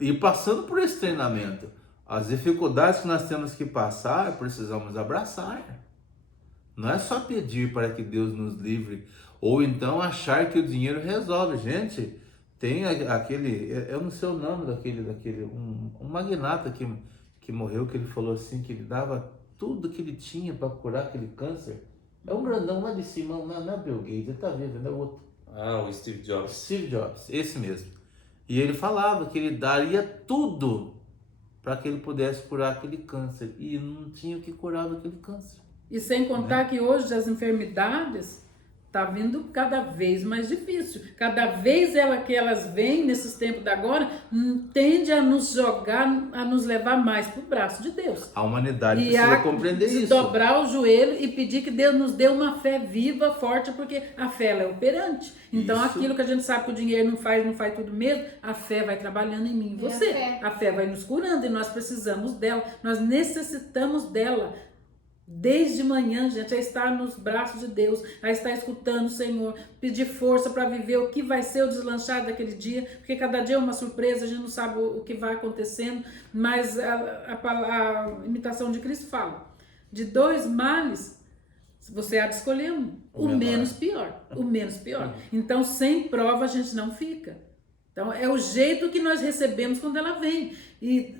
ir passando por esse treinamento. As dificuldades que nós temos que passar, precisamos abraçar. Não é só pedir para que Deus nos livre, ou então achar que o dinheiro resolve. Gente, tem aquele, eu não sei o nome daquele um magnata que morreu, que ele falou assim, que ele dava tudo que ele tinha para curar aquele câncer. É um grandão lá de cima, não é Bill Gates, ele tá vivo, não é outro. Ah, o Steve Jobs. Steve Jobs, esse mesmo. E ele falava que ele daria tudo para que ele pudesse curar aquele câncer. E não tinha o que curar aquele câncer. E sem contar que hoje as enfermidades tá vindo cada vez mais difícil. Cada vez que elas vêm nesses tempos de agora, tende a nos jogar, a nos levar mais pro braço de Deus. A humanidade E precisa compreender isso. dobrar o joelho e pedir que Deus nos dê uma fé viva, forte, porque a fé ela é operante. Então Isso. aquilo que a gente sabe que o dinheiro não faz tudo mesmo, a fé vai trabalhando em mim e em você. a fé. Vai nos curando e nós precisamos dela, nós necessitamos dela. Desde manhã, gente, a estar nos braços de Deus, a estar escutando o Senhor, pedir força para viver o que vai ser o deslanchar daquele dia, porque cada dia é uma surpresa, a gente não sabe o que vai acontecendo, mas a imitação de Cristo fala, de 2 males, você há de escolher um, o menos pior, o menos pior. Então, sem prova a gente não fica. Então, é o jeito que nós recebemos quando ela vem. E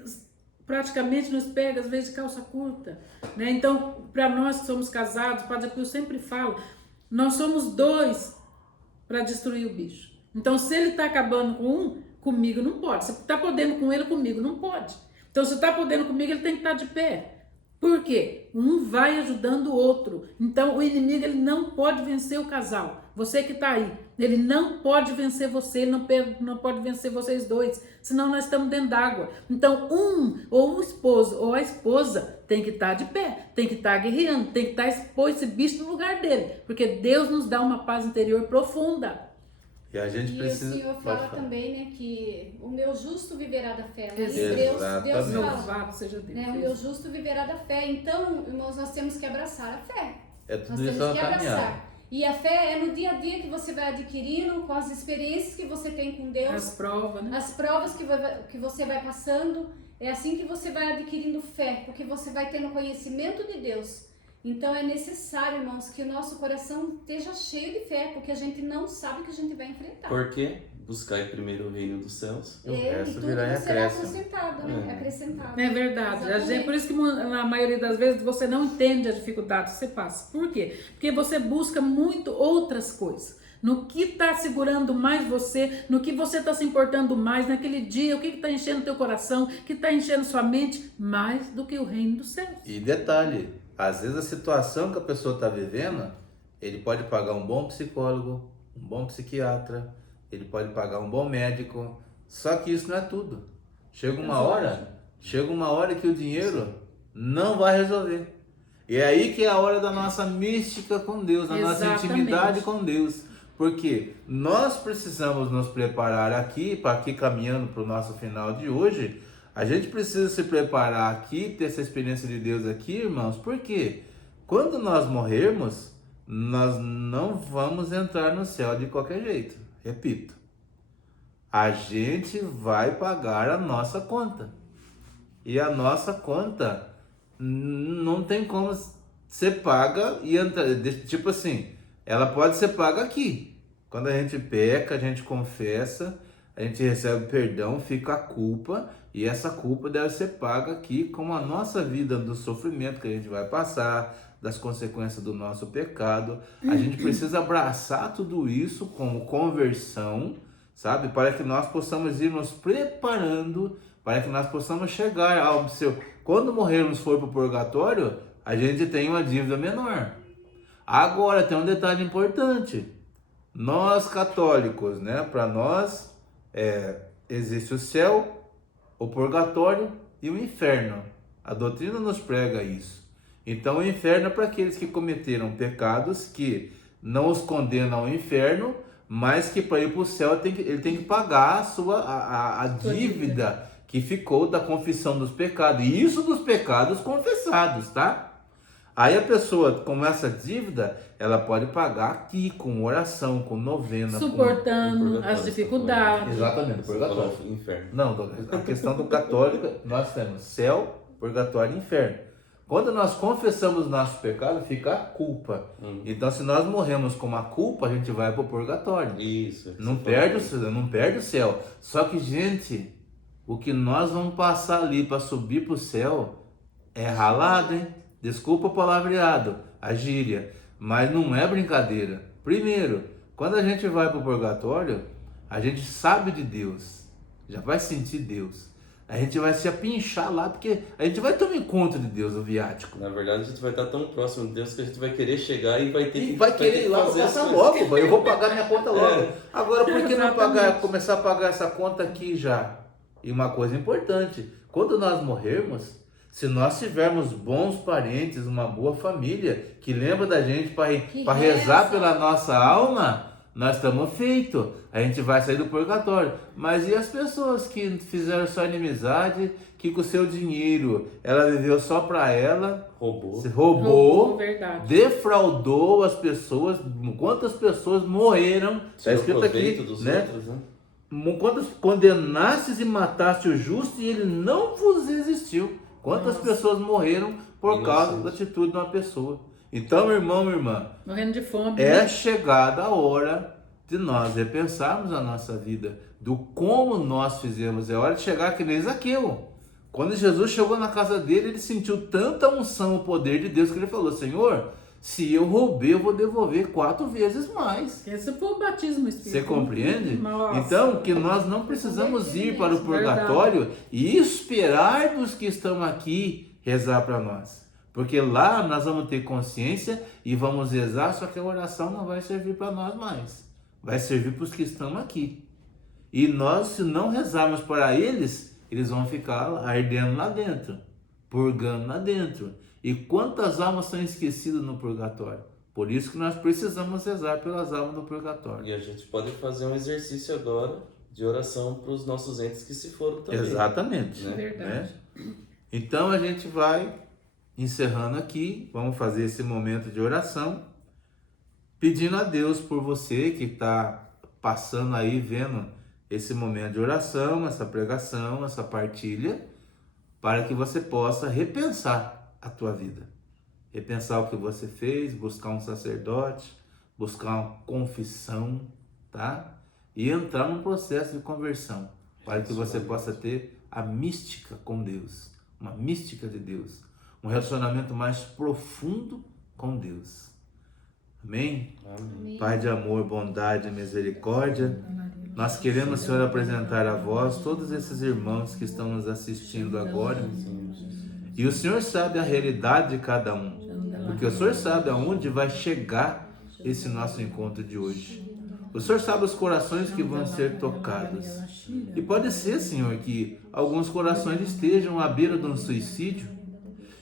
praticamente nos pega, às vezes, de calça curta, né? Então, para nós que somos casados, o Padre Pio sempre fala, nós somos 2 para destruir o bicho. Então, se ele está acabando com um, comigo não pode. Se está podendo com ele, comigo não pode. Então, se está podendo comigo, ele tem que estar de pé. Por quê? Um vai ajudando o outro. Então, o inimigo ele não pode vencer o casal. Você que está aí, ele não pode vencer você, ele não pode vencer vocês 2, senão nós estamos dentro d'água. Então, ou o esposo ou a esposa tem que estar de pé, tem que estar guerreando, tem que estar expor esse bicho no lugar dele, porque Deus nos dá uma paz interior profunda. E a gente precisa... o Senhor fala também, né, que o meu justo viverá da fé. Né? Exatamente. Deus fala, Louvado seja Deus. né, o meu justo viverá da fé. Então, irmãos, nós temos que abraçar a fé. É tudo Nós isso temos que uma caminhada. abraçar. E a fé é no dia a dia que você vai adquirindo, com as experiências que você tem com Deus. As provas, né? As provas que você vai passando. É assim que você vai adquirindo fé, porque você vai tendo conhecimento de Deus. Então é necessário, irmãos, que o nosso coração esteja cheio de fé, porque a gente não sabe o que a gente vai enfrentar. Por quê? Buscar primeiro o reino dos céus. E o resto tudo virá em será acréscimo. acrescentado, né? Acrescentado. É verdade. Exatamente. Por isso que na maioria das vezes você não entende as dificuldades que você passa. Por quê? Porque você busca muito outras coisas. No que está segurando mais você, no que você está se importando mais naquele dia, o que está enchendo teu coração, o que está enchendo sua mente, mais do que o reino dos céus. E detalhe, às vezes a situação que a pessoa está vivendo, ele pode pagar um bom psicólogo, um bom psiquiatra, ele pode pagar um bom médico, só que isso não é tudo. Chega uma hora que o dinheiro não vai resolver. E é aí que é a hora da nossa mística com Deus, da nossa intimidade com Deus. Porque nós precisamos nos preparar aqui, para aqui caminhando para o nosso final de hoje, a gente precisa se preparar aqui, ter essa experiência de Deus aqui, irmãos, porque quando nós morrermos, nós não vamos entrar no céu de qualquer jeito. Repito, a gente vai pagar a nossa conta. E a nossa conta não tem como ser paga e entrar, tipo assim, ela pode ser paga aqui. Quando a gente peca, a gente confessa, a gente recebe perdão, fica a culpa, e essa culpa deve ser paga aqui com a nossa vida, do sofrimento que a gente vai passar, das consequências do nosso pecado. A gente precisa abraçar tudo isso como conversão, sabe? Para que nós possamos ir nos preparando, para que nós possamos chegar ao seu... Quando morrermos for para o purgatório, a gente tem uma dívida menor. Agora, tem um detalhe importante. Nós católicos, né? Para nós, existe o céu, o purgatório e o inferno. A doutrina nos prega isso. Então, o inferno é para aqueles que cometeram pecados que não os condenam ao inferno, mas que para ir para o céu ele tem que pagar a dívida que ficou da confissão dos pecados. E isso dos pecados confessados, tá? Aí a pessoa, com essa dívida, ela pode pagar aqui, com oração, com novena. Suportando as dificuldades. Exatamente, o purgatório. Inferno. Não, a questão do católico, nós temos céu, purgatório e inferno. Quando nós confessamos nosso pecado, fica a culpa. Então, se nós morremos com uma culpa, a gente vai para o purgatório. Isso. Não perde o céu. Só que, gente, o que nós vamos passar ali para subir para o céu é ralado, hein? Desculpa o palavreado, a gíria, mas não é brincadeira. Primeiro, quando a gente vai para o purgatório, a gente sabe de Deus, já vai sentir Deus. A gente vai se apinchar lá, porque a gente vai tomar conta de Deus, o viático. Na verdade, a gente vai estar tão próximo de Deus que a gente vai querer chegar e vai ter que... Vai querer ir lá, vou passar logo, eu vou pagar minha conta logo. Agora, por que não começar a pagar essa conta aqui já? E uma coisa importante, quando nós morrermos, se nós tivermos bons parentes, uma boa família, que lembra da gente para rezar pela nossa alma, nós estamos feitos. A gente vai sair do purgatório. Mas e as pessoas que fizeram só inimizade, que com o seu dinheiro, ela viveu só para ela, roubou, defraudou as pessoas, quantas pessoas morreram, está escrito aqui, né? Outros, né? Quantas condenastes e mataste o justo e ele não vos existiu. Quantas pessoas morreram por causa da atitude de uma pessoa. Então, irmão, irmã, morrendo de fome, é chegada a hora de nós repensarmos a nossa vida, do como nós fizemos. É hora de chegar que nem Zaqueu. Quando Jesus chegou na casa dele, ele sentiu tanta unção, o poder de Deus, que ele falou: Senhor, se eu roubei, eu vou devolver 4 vezes mais. Esse foi o batismo espiritual. Você compreende? Nossa. Então, que nós não precisamos ir para o purgatório e esperar dos que estão aqui rezar para nós. Porque lá nós vamos ter consciência e vamos rezar, só que a oração não vai servir para nós mais. Vai servir para os que estão aqui. E nós, se não rezarmos para eles, eles vão ficar ardendo lá dentro, purgando lá dentro. E quantas almas são esquecidas no purgatório? Por isso que nós precisamos rezar pelas almas do purgatório. E a gente pode fazer um exercício agora de oração para os nossos entes que se foram também. Exatamente. Né? Verdade. Então a gente vai encerrando aqui, vamos fazer esse momento de oração, pedindo a Deus por você que está passando aí, vendo esse momento de oração, essa pregação, essa partilha, para que você possa repensar a tua vida. Repensar o que você fez, buscar um sacerdote, buscar uma confissão, tá? E entrar num processo de conversão, para que você possa ter a mística com Deus, uma mística de Deus, um relacionamento mais profundo com Deus. Amém? Amém. Pai de amor, bondade e misericórdia, nós queremos, Senhor, apresentar a vós todos esses irmãos que estão nos assistindo agora. E o Senhor sabe a realidade de cada um, porque o Senhor sabe aonde vai chegar esse nosso encontro de hoje. O Senhor sabe os corações que vão ser tocados. E pode ser, Senhor, que alguns corações estejam à beira de um suicídio,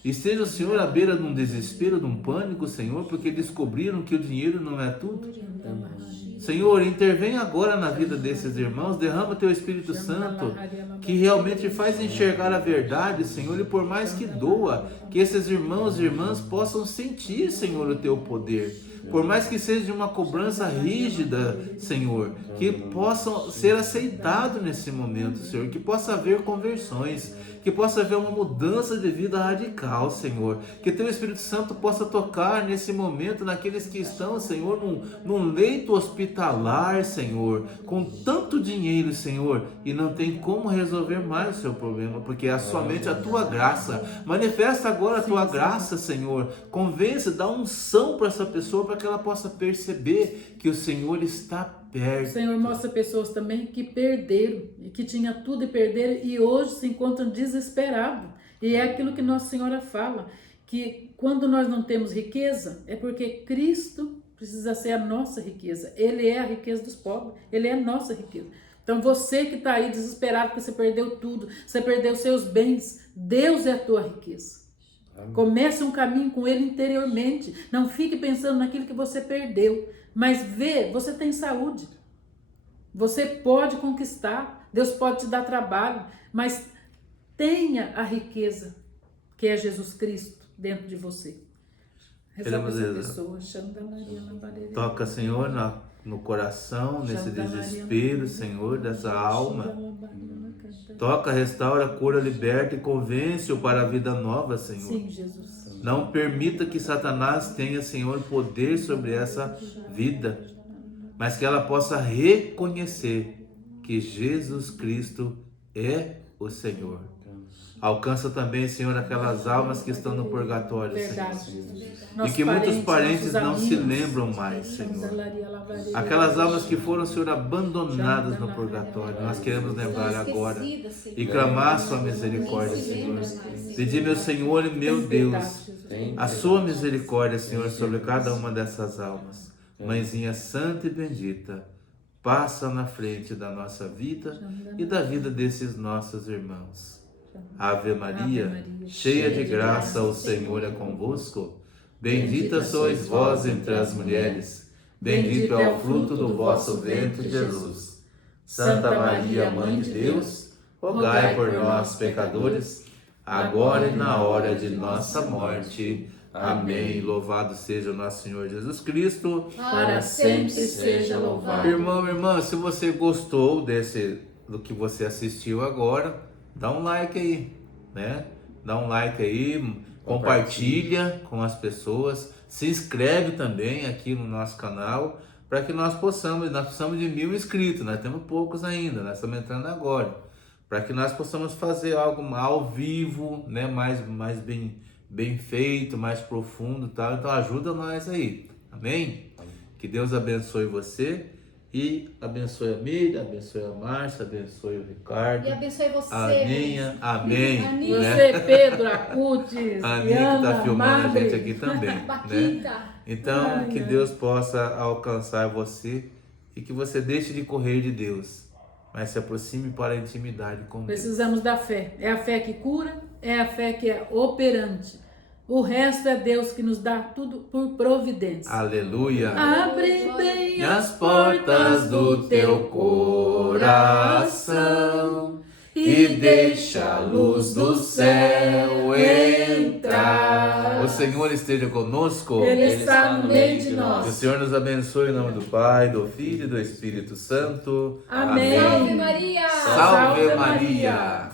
esteja, Senhor, à beira de um desespero, de um pânico, Senhor, porque descobriram que o dinheiro não é tudo. Senhor, intervém agora na vida desses irmãos, derrama Teu Espírito Santo, que realmente faz enxergar a verdade, Senhor, e por mais que doa, que esses irmãos e irmãs possam sentir, Senhor, o Teu poder. Por mais que seja uma cobrança rígida, Senhor, que possam ser aceitados nesse momento, Senhor, que possa haver conversões, que possa haver uma mudança de vida radical, Senhor, que Teu Espírito Santo possa tocar nesse momento naqueles que estão, Senhor, num leito hospitalar, Senhor, com tanto dinheiro, Senhor, e não tem como resolver mais o seu problema, porque é somente a Tua graça. Manifesta agora a Tua graça, Senhor, convence, dá unção para essa pessoa, para que ela possa perceber que o Senhor está perto. O Senhor mostra pessoas também que perderam, e que tinha tudo e perderam, e hoje se encontram desesperados. E é aquilo que Nossa Senhora fala, que quando nós não temos riqueza, é porque Cristo precisa ser a nossa riqueza. Ele é a riqueza dos pobres, Ele é a nossa riqueza. Então você que está aí desesperado porque você perdeu tudo, você perdeu seus bens, Deus é a tua riqueza. Comece um caminho com Ele interiormente. Não fique pensando naquilo que você perdeu. Mas vê, você tem saúde. Você pode conquistar. Deus pode te dar trabalho. Mas tenha a riqueza que é Jesus Cristo dentro de você. Rezar por essa pessoa. Toca, Senhor, no coração, nesse desespero, Senhor, dessa alma. Toca, restaura, cura, liberta e convence-o para a vida nova, Senhor. Sim, Jesus. Não permita que Satanás tenha, Senhor, poder sobre essa vida, mas que ela possa reconhecer que Jesus Cristo é o Senhor. Alcança também, Senhor, aquelas almas que estão no purgatório, Verdade, Senhor. Jesus. E que muitos parentes nossos não se amigos. lembram mais, Senhor. Aquelas almas que foram, Senhor, abandonadas no purgatório, nós queremos lembrar agora e clamar a Sua misericórdia, Senhor. Pedir, meu Senhor e meu Deus, a Sua misericórdia, Senhor, sobre cada uma dessas almas. Mãezinha santa e bendita, passa na frente da nossa vida e da vida desses nossos irmãos. Ave Maria, cheia de graça, o Senhor é convosco. Bendita sois vós entre as mulheres, bendito é o fruto do vosso ventre, Jesus. Santa Maria, Mãe de Deus, rogai por nós, pecadores, agora e na hora de nossa morte. Amém. Louvado seja o nosso Senhor Jesus Cristo. Para sempre seja louvado. Irmão, irmã, se você gostou do que você assistiu agora, dá um like aí, né? Dá um like aí, compartilha com as pessoas, se inscreve também aqui no nosso canal, para que nós precisamos de 1000 inscritos, nós temos poucos ainda, nós estamos entrando agora, para que nós possamos fazer algo ao vivo, né, mais bem feito, mais profundo, tal. Então ajuda nós aí, amém? Que Deus abençoe você e abençoe a Miriam, abençoe a Márcia, abençoe o Ricardo. E abençoe você. Amém. Aninha. Né? Você, Pedro, Acutis, A Aninha que está filmando a gente aqui também. Né? Baquita. Então, que Deus possa alcançar você e que você deixe de correr de Deus, mas se aproxime para a intimidade com Deus. Precisamos da fé. É a fé que cura, é a fé que é operante. O resto é Deus que nos dá tudo por providência. Aleluia. Abre bem As portas do teu coração e deixa a luz do céu entrar. O Senhor esteja conosco. Ele está no meio de Que o nós. Senhor nos abençoe em nome do Pai, do Filho e do Espírito Santo. Amém. Salve Maria. Salve Maria.